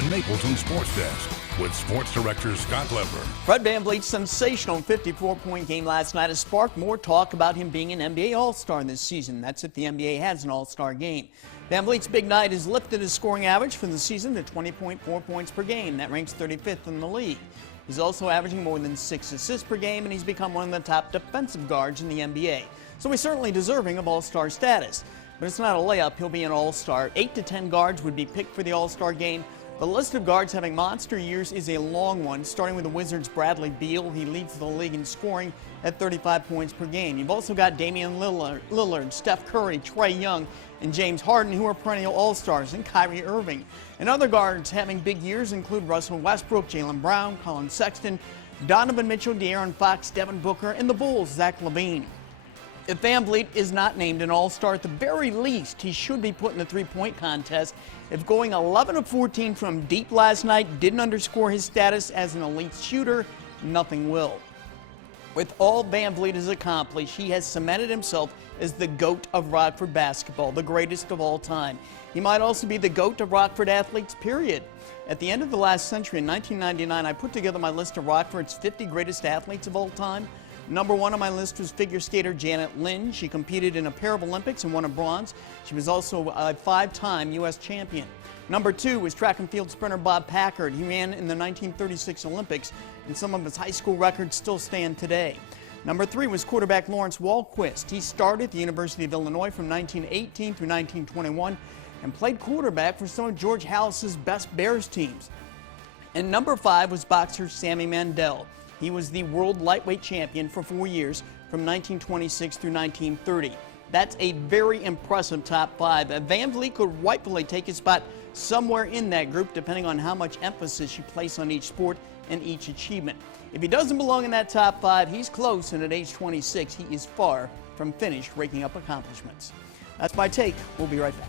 the Napleton Sports Desk with Sports Director Scott Lever. Fred VanVleet's sensational 54-point game last night has sparked more talk about him being an NBA All-Star this season. That's if the NBA has an All-Star game. VanVleet's big night has lifted his scoring average for the season to 20.4 points per game. That ranks 35th in the league. He's also averaging more than 6 assists per game, and he's become one of the top defensive guards in the NBA. So he's certainly deserving of All-Star status. But it's not a layup. He'll be an All-Star. 8 to 10 guards would be picked for the All-Star game. The list of guards having monster years is a long one, starting with the Wizards' Bradley Beal. He leads the league in scoring at 35 points per game. You've also got Damian Lillard, Steph Curry, Trae Young, and James Harden, who are perennial All-Stars, and Kyrie Irving. And other guards having big years include Russell Westbrook, Jaylen Brown, Colin Sexton, Donovan Mitchell, De'Aaron Fox, Devin Booker, and the Bulls' Zach LaVine. If VanVleet is not named an All-Star, at the very least, he should be put in the three-point contest. If going 11 of 14 from deep last night didn't underscore his status as an elite shooter, nothing will. With all VanVleet has accomplished, he has cemented himself as the GOAT of Rockford basketball, the greatest of all time. He might also be the GOAT of Rockford athletes, period. At the end of the last century, in 1999, I put together my list of Rockford's 50 greatest athletes of all time. Number 1 on my list was figure skater Janet Lynn. She competed in a pair of Olympics and won a bronze. She was also a 5-time U.S. champion. Number 2 was track and field sprinter Bob Packard. He ran in the 1936 Olympics, and some of his high school records still stand today. Number 3 was quarterback Lawrence Walquist. He started at the University of Illinois from 1918 through 1921 and played quarterback for some of George Halas's best Bears teams. And number 5 was boxer Sammy Mandel. He was the world lightweight champion for 4 years, from 1926 through 1930. That's a very impressive top 5. VanVleet could rightfully take his spot somewhere in that group, depending on how much emphasis you place on each sport and each achievement. If he doesn't belong in that top 5, he's close, and at age 26, he is far from finished raking up accomplishments. That's my take. We'll be right back.